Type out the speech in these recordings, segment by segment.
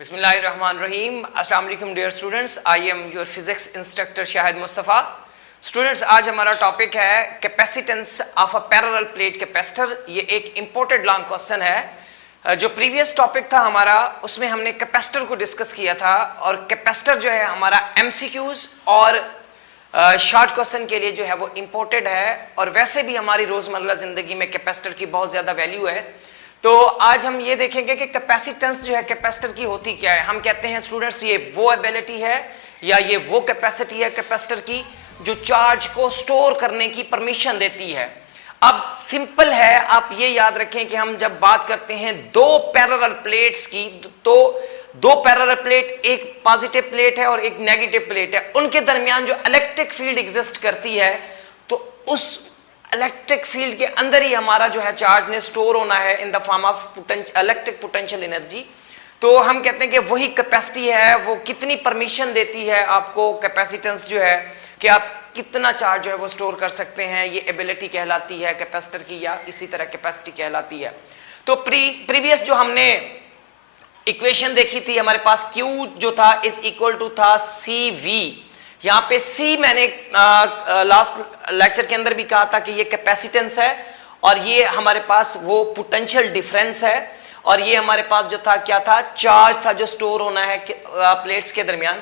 बिस्मिल्लाहिर्रहमानिर्रहीम। अस्सलाम वालेकुम dear students, I am your physics instructor Shahid Mustafa. Students, आज हमारा टॉपिक है capacitance of a parallel plate capacitor. ये एक इंपोर्टेड लॉन्ग क्वेश्चन है। जो प्रीवियस टॉपिक था हमारा, उसमें हमने कैपेसिटर को डिस्कस किया था, और कैपेसिटर जो है हमारा एमसीक्यूज और शॉर्ट क्वेश्चन के लिए जो है वो इंपोर्टेड है, और वैसे भी हमारी रोजमर्रा जिंदगी में कैपेसिटर की बहुत ज्यादा वैल्यू है। तो आज हम ये देखेंगे कि कैपेसिटेंस जो है कैपेसिटर की होती क्या है। हम कहते हैं स्टूडेंट्स ये वो एबिलिटी है या ये वो कैपेसिटी है कैपेसिटर की जो चार्ज को स्टोर करने की परमिशन देती है। अब सिंपल है, आप ये याद रखें कि हम जब बात करते हैं दो पैरेलल प्लेट्स की, तो दो पैरेलल प्लेट, एक पॉजिटिव प्लेट है और एक नेगेटिव प्लेट है, उनके दरमियान जो इलेक्ट्रिक फील्ड एग्जिस्ट करती है, तो उस इलेक्ट्रिक फील्ड के अंदर ही हमारा जो है चार्ज ने स्टोर होना है in the form of electric potential energy. तो हम कहते हैं कि वही कैपेसिटी है, वो कितनी परमिशन देती है आपको, कैपेसिटेंस जो है कि आप कितना चार्ज जो है वो स्टोर कर सकते हैं, ये एबिलिटी कहलाती है कैपेसिटर की, या इसी तरह कैपेसिटी कहलाती है। तो प्रीवियस जो हमने इक्वेशन देखी थी, हमारे पास Q जो था इज इक्वल टू था CV। यहाँ पे C मैंने लास्ट लेक्चर के अंदर भी कहा था कि ये कैपेसिटेंस है, और ये हमारे पास वो पोटेंशियल डिफरेंस है, और ये हमारे पास जो था क्या था, चार्ज था जो स्टोर होना है प्लेट्स के दरमियान।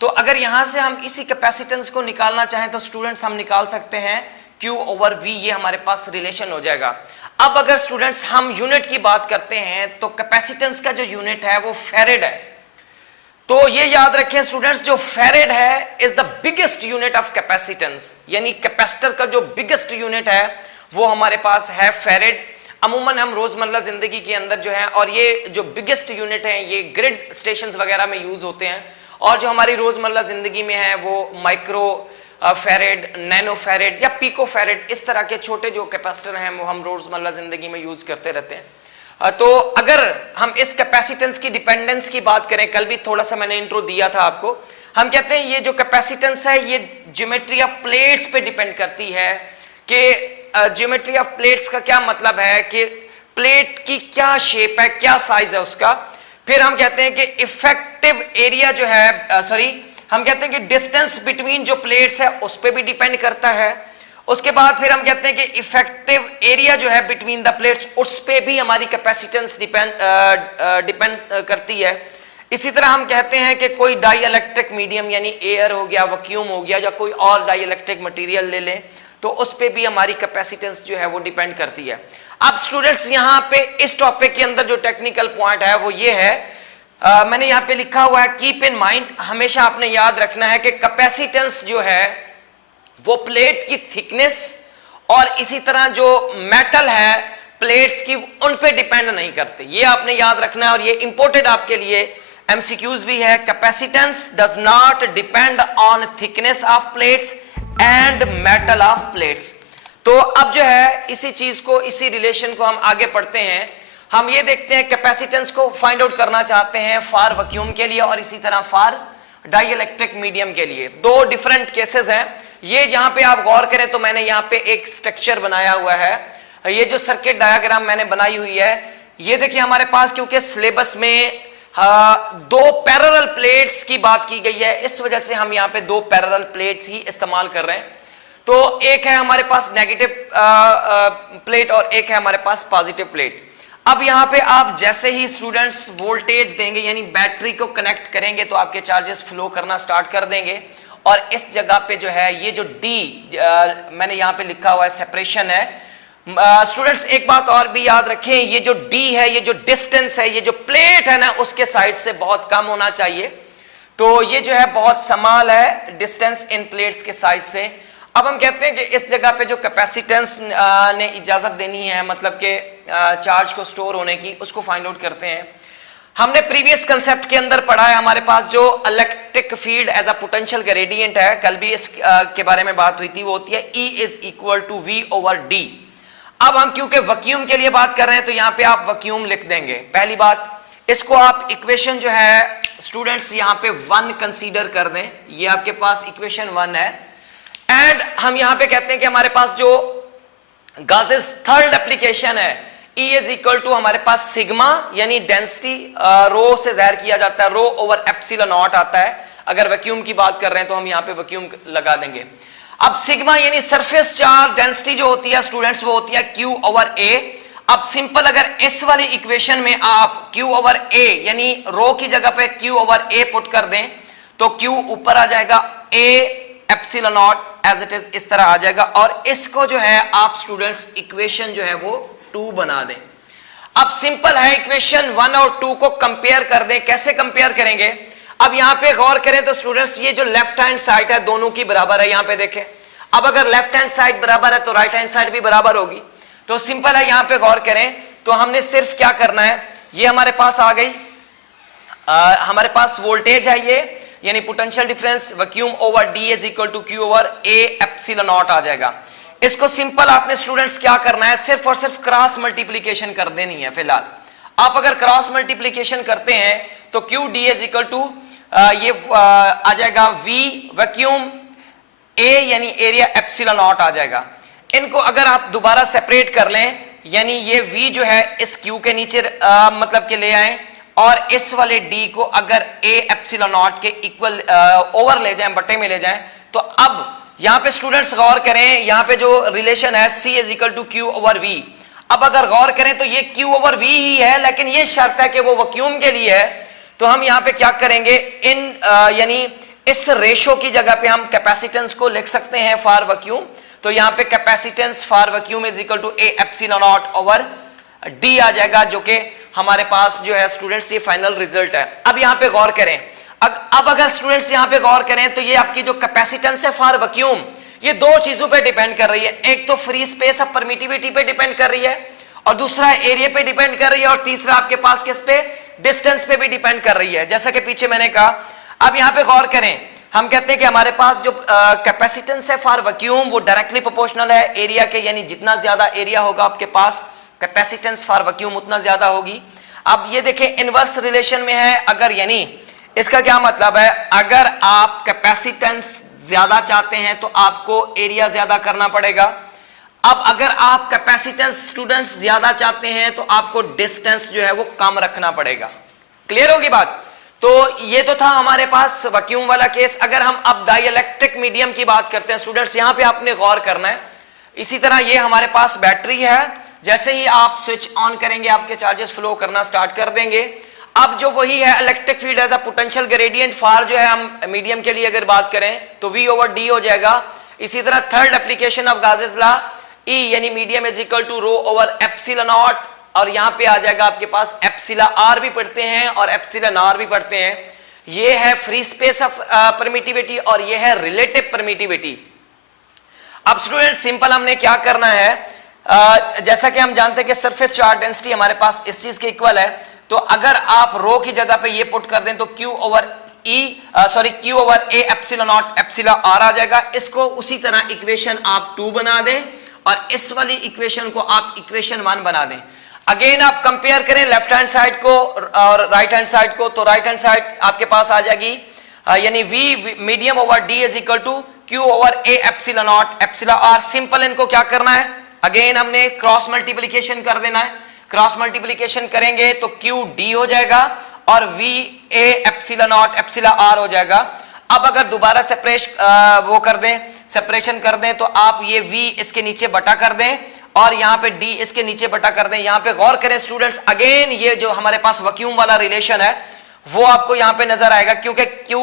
तो अगर यहां से हम इसी कैपेसिटेंस को निकालना चाहें तो स्टूडेंट्स हम निकाल सकते हैं Q/V, ये हमारे पास रिलेशन हो जाएगा। अब अगर स्टूडेंट्स हम यूनिट की बात करते हैं तो कैपेसिटेंस का जो यूनिट है वो फैरेड है। तो ये याद रखें स्टूडेंट्स, जो फैरेड है is the biggest unit of capacitance, यानी कैपेसिटर का जो बिगेस्ट यूनिट है वो हमारे पास है फैरेड। अमूमन हम रोजमर्रा जिंदगी के अंदर जो है, और ये जो बिगेस्ट यूनिट है ये ग्रिड स्टेशंस वगैरह में यूज होते हैं, और जो हमारी रोजमर्रा जिंदगी में है वो माइक्रो फैरेड, नैनो फैरेड या पिको फैरेड, इस तरह के छोटे जो कैपेसिटर हैं वो हम रोजमर्रा जिंदगी में यूज करते रहते हैं। तो अगर हम इस कैपेसिटेंस की डिपेंडेंस की बात करें, कल भी थोड़ा सा मैंने इंट्रो दिया था आपको, हम कहते हैं ये जो कैपेसिटेंस है ये ज्योमेट्री ऑफ प्लेट्स पे डिपेंड करती है। कि ज्योमेट्री ऑफ प्लेट्स का क्या मतलब है कि प्लेट की क्या शेप है, क्या साइज है उसका। फिर हम कहते हैं कि इफेक्टिव एरिया जो है, हम कहते हैं कि डिस्टेंस बिटवीन जो प्लेट्स है उस पर भी डिपेंड करता है। उसके बाद फिर हम कहते हैं कि इफेक्टिव एरिया जो है बिटवीन द प्लेट्स, उस पे भी हमारी कैपेसिटेंस डिपेंड करती है। इसी तरह हम कहते हैं कि कोई डाई इलेक्ट्रिक मीडियम यानी एयर हो गया, वैक्यूम हो गया, या कोई और डाई इलेक्ट्रिक मटीरियल ले लें, तो उस पे भी हमारी कैपेसिटेंस जो है वो डिपेंड करती है। अब स्टूडेंट्स यहाँ पे इस टॉपिक के अंदर जो टेक्निकल पॉइंट है वो ये है, मैंने यहाँ पे लिखा हुआ है कीप इन माइंड, हमेशा आपने याद रखना है कि कैपेसिटेंस जो है वो प्लेट की थिकनेस और इसी तरह जो मेटल है प्लेट्स की, उन पे डिपेंड नहीं करते। ये आपने याद रखना है, और ये इंपोर्टेड आपके लिए एमसीक्यूज भी है। Capacitance does not depend on thickness of plates and metal of plates. तो अब जो है इसी चीज को, इसी रिलेशन को हम आगे पढ़ते हैं। हम ये देखते हैं कैपेसिटेंस को फाइंड आउट करना चाहते हैं फॉर वैक्यूम के लिए और इसी तरह फॉर डाई इलेक्ट्रिक मीडियम के लिए। दो डिफरेंट केसेस हैं। ये यहां पे आप गौर करें तो मैंने यहां पे एक स्ट्रक्चर बनाया हुआ है। ये जो सर्किट डायग्राम मैंने बनाई हुई है, ये देखिए हमारे पास क्योंकि सिलेबस में दो पैरेलल प्लेट्स की बात की गई है, इस वजह से हम यहां पे दो पैरेलल प्लेट्स ही इस्तेमाल कर रहे हैं। तो एक है हमारे पास नेगेटिव प्लेट और एक है हमारे पास पॉजिटिव प्लेट। अब यहां पे आप जैसे ही स्टूडेंट्स वोल्टेज देंगे यानी बैटरी को कनेक्ट करेंगे तो आपके चार्जेस फ्लो करना स्टार्ट कर देंगे, और इस जगह पे जो है ये जो D मैंने यहां पे लिखा हुआ है सेपरेशन है। स्टूडेंट्स एक बात और भी याद रखें, ये जो D है, ये जो डिस्टेंस है, ये जो प्लेट है ना उसके साइड से बहुत कम होना चाहिए। तो ये जो है बहुत समाल है डिस्टेंस इन प्लेट्स के साइज से। अब हम कहते हैं कि इस जगह पे जो कैपेसिटेंस ने इजाजत देनी है, मतलब कि चार्ज को स्टोर होने की, उसको फाइंड आउट करते हैं। हमने प्रीवियस कंसेप्ट के अंदर पढ़ा है, हमारे पास जो electric field as a potential gradient है, कल भी इस के बारे में बात हुई थी, वो होती है E is equal to V/D। अब हम क्योंकि वैक्यूम के लिए बात कर रहे हैं तो यहाँ पे आप वैक्यूम लिख देंगे। पहली बात, इसको आप इक्वेशन जो है स्टूडेंट्स यहाँ पे 1 कंसीडर कर दें, ये आपके पास इक्वेशन 1 है। एंड हम यहाँ पे कहते हैं कि हमारे पास जो गासेस थर्ड एप्लीकेशन है E इज इक्वल टू हमारे पास सिग्मा यानी डेंसिटी रो से जाहिर किया जाता है, रो ओवर एप्सिलॉन नॉट आता है। अगर वैक्यूम की बात कर रहे हैं तो हम यहाँ पे वैक्यूम लगा देंगे। अब सिग्मा यानी सरफेस चार्ज डेंसिटी जो होती है स्टूडेंट्स वो होती है Q ओवर A। अब सिंपल अगर इस वाली इक्वेशन में आप Q ओवर A यानी रो की जगह पे Q ओवर A पुट कर दें तो Q ऊपर आ जाएगा, A epsilon naught as it is इस तरह आ जाएगा, और इसको जो है आप स्टूडेंट्स इक्वेशन जो है वो 2 बना दें। अब सिंपल है, इक्वेशन 1 और 2 को कंपेयर कर दें। कैसे कंपेयर करेंगे? अब यहां पे गौर करें तो स्टूडेंट्स ये जो लेफ्ट हैंड साइड है दोनों की बराबर है, यहां पे देखें। अब अगर लेफ्ट हैंड साइड बराबर है तो राइट हैंड साइड भी बराबर होगी। तो सिंपल है, यहां पे गौर करें तो हमने सिर्फ क्या करना है, ये हमारे पास आ गई, हमारे पास वोल्टेज है ये, यानी potential difference vacuum over D is equal to Q over A epsilon naught आ जाएगा। इसको सिंपल आपने स्टूडेंट्स क्या करना है, सिर्फ और सिर्फ क्रॉस मल्टीप्लीकेशन कर देनी है। फिलहाल आप अगर क्रॉस मल्टीप्लीकेशन करते हैं तो Q D is equal to ये आ जाएगा वी वैक्यूम ए यानी एरिया एप्सिलॉन नॉट आ जाएगा। इनको अगर आप दोबारा सेपरेट कर लें, यानी ये v जो है इस q के नीचे मतलब के ले आए, और इस वाले d को अगर a एप्सिलॉन नॉट के इक्वल ओवर ले जाएं, बट्टे में ले जाएं, तो अब यहां पे स्टूडेंट्स गौर करें, यहां पे जो रिलेशन है c is equal to q over v। अब अगर गौर करें तो ये q ओवर v ही है, लेकिन ये शर्त है कि वो वैक्यूम के लिए है। तो हम यहां पे क्या करेंगे, इन यानी इस रेशो की जगह पे हम कैपेसिटेंस को लिख सकते हैं फॉर वैक्यूम। तो यहां पे capacitance for vacuum is equal to A epsilon naught over D आ जाएगा, जो कि हमारे पास जो है स्टूडेंट्स ये फाइनल रिजल्ट है। अब यहां पे गौर करें, अब अगर स्टूडेंट्स यहां पे गौर करें तो ये आपकी जो कैपेसिटेंस है फॉर वैक्यूम, ये दो चीजों पे डिपेंड कर रही है। एक तो फ्री स्पेस ऑफ परमिटिविटी पे डिपेंड कर रही है, और दूसरा एरिया पे डिपेंड कर रही है, और तीसरा आपके पास किस पे, डिस्टेंस पे भी डिपेंड कर रही है, जैसा कि पीछे मैंने कहा। अब यहां पे गौर करें, हम कहते हैं कि हमारे पास जो कैपेसिटेंस है फॉर वैक्यूम वो डायरेक्टली प्रोपोर्शनल है एरिया के, यानी जितना ज्यादा एरिया होगा आपके पास कैपेसिटेंस फॉर वैक्यूम उतना ज्यादा होगी। अब ये देखें इनवर्स रिलेशन में है, अगर यानी इसका क्या मतलब है, अगर आप कैपेसिटेंस ज्यादा चाहते हैं तो आपको एरिया ज्यादा करना पड़ेगा। अब अगर आप कैपेसिटेंस स्टूडेंट्स ज्यादा चाहते हैं तो आपको डिस्टेंस जो है वो कम रखना पड़ेगा। क्लियर होगी बात? तो ये तो था हमारे पास वैक्यूम वाला केस। अगर हम अब डाइइलेक्ट्रिक मीडियम की बात करते हैं स्टूडेंट्स, यहां पे आपने गौर करना है। इसी तरह ये हमारे पास बैटरी है, जैसे ही आप स्विच ऑन करेंगे आपके चार्जेस फ्लो करना स्टार्ट कर देंगे। अब जो वही है electric field as a potential gradient for जो है हम मीडियम के लिए अगर बात करें तो V ओवर D हो जाएगा। इसी तरह third application of Gauss's law, E यानी medium is equal to rho over epsilon naught, और यहां पे आ जाएगा आपके पास एप्सिलॉन R भी पढ़ते हैं और एप्सिलॉन R भी पढ़ते हैं। ये है फ्री स्पेस ऑफ परमिटिविटी और ये है रिलेटिव परमिटिविटी। अब स्टूडेंट सिंपल हमने क्या करना है, जैसा कि हम जानते हैं कि सरफेस चार्ज डेंसिटी हमारे पास इस चीज के इक्वल है, तो अगर आप रो की जगह पे ये पुट कर दें तो Q over Q over A epsilon naught epsilon R आ जाएगा। इसको उसी तरह इक्वेशन आप 2 बना दें और इस वाली इक्वेशन को आप इक्वेशन 1 बना दें। अगेन आप कंपेयर करें लेफ्ट हैंड साइड को और राइट हैंड साइड को, तो राइट हैंड साइड आपके पास आ जाएगी यानी V medium over D is equal to Q over A epsilon naught epsilon R। Simple इनको क्या करना है, अगेन हमने क्रॉस मल्टीप्लिकेशन कर देना है। क्रॉस मल्टीप्लिकेशन करेंगे तो Q D हो जाएगा और V A epsilon naught epsilon R हो जाएगा। अब अगर दोबारा सेपरेशन कर दें तो आप ये V इसके नीचे बटा कर दें और यहाँ पे D इसके नीचे बटा कर दें। यहाँ पे गौर करें स्टूडेंट्स, अगेन ये जो हमारे पास वैक्यूम वाला रिलेशन है वो आपको यहाँ पे नजर आएगा, क्योंकि Q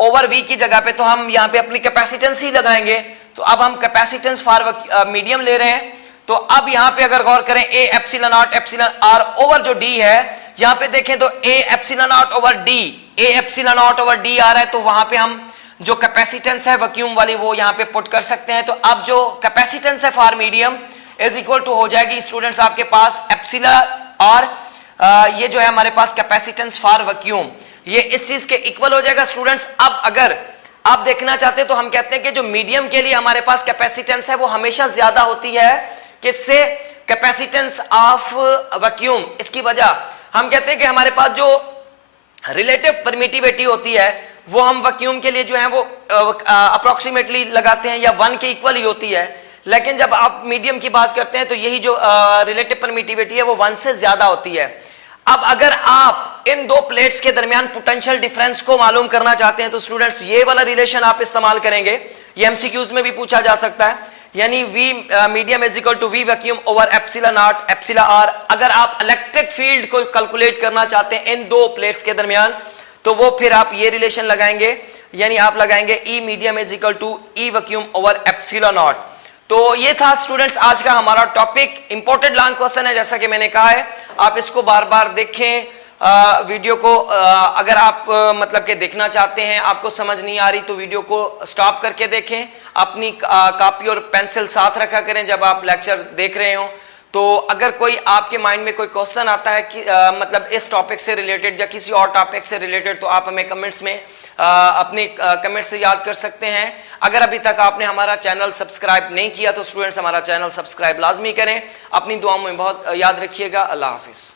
ओवर V की जगह पे तो हम यहाँ पे अपनी कैपेसिटेंस ही लगाएंगे। तो अब हम कैपेसिटेंस फॉर मीडियम ले रहे हैं, तो अब यहाँ पे अगर गौर करें A epsilon naught epsilon R over जो D है, यहाँ पे देखें तो A epsilon naught over D, A epsilon naught over D आ रहा है, तो वहां पे हम जो कैपेसिटेंस है वैक्यूम वाली वो यहाँ पे पुट कर सकते हैं। तो अब जो कैपेसिटेंस है for medium is equal to हो जाएगी स्टूडेंट्स आपके पास एप्सिलॉन और ये जो है हमारे पास कैपेसिटेंस फॉर वैक्यूम, ये इस चीज के इक्वल हो जाएगा स्टूडेंट्स। अब अगर आप देखना चाहते हैं तो हम कहते हैं कि जो मीडियम के लिए हमारे पास कैपेसिटेंस है वो हमेशा ज्यादा होती है किससे, कैपेसिटेंस ऑफ वैक्यूम। इसकी वजह हम कहते हैं कि हमारे पास जो रिलेटिव परमिटिविटी होती है वो हम वैक्यूम के लिए जो है वो अप्रोक्सीमेटली लगाते हैं या 1 के इक्वल ही होती है, लेकिन जब आप मीडियम की बात करते हैं तो यही जो रिलेटिव परमिटिविटी है वो 1 से ज्यादा होती है। अब अगर आप इन दो प्लेट्स के दरमियान पोटेंशियल डिफरेंस को मालूम करना चाहते हैं तो स्टूडेंट्स ये वाला रिलेशन आप इस्तेमाल करेंगे। ये एमसीक्यूज में भी पूछा जा सकता है, यानी V medium is equal to V vacuum over epsilon naught epsilon R. अगर आप इलेक्ट्रिक फील्ड को कैलकुलेट करना चाहते हैं इन दो प्लेट्स के दरमियान तो वो फिर आप ये रिलेशन लगाएंगे, यानी आप लगाएंगे E medium is equal to E vacuum over epsilon naught. तो ये था स्टूडेंट्स आज का हमारा टॉपिक। इंपॉर्टेंट लॉन्ग क्वेश्चन है, जैसा कि मैंने कहा है आप इसको बार बार देखें। वीडियो को अगर आप मतलब कि देखना चाहते हैं, आपको समझ नहीं आ रही तो वीडियो को स्टॉप करके देखें। अपनी कॉपी और पेंसिल साथ रखा करें जब आप लेक्चर देख रहे हो। तो अगर कोई आपके माइंड में कोई क्वेश्चन आता है कि मतलब इस टॉपिक से रिलेटेड या किसी और टॉपिक से रिलेटेड तो आप हमें कमेंट्स में अपने कमेंट से याद कर सकते हैं। अगर अभी तक आपने हमारा चैनल सब्सक्राइब नहीं किया तो स्टूडेंट्स हमारा चैनल सब्सक्राइब लाजमी करें। अपनी दुआओं में बहुत याद रखिएगा। अल्लाह हाफिज़।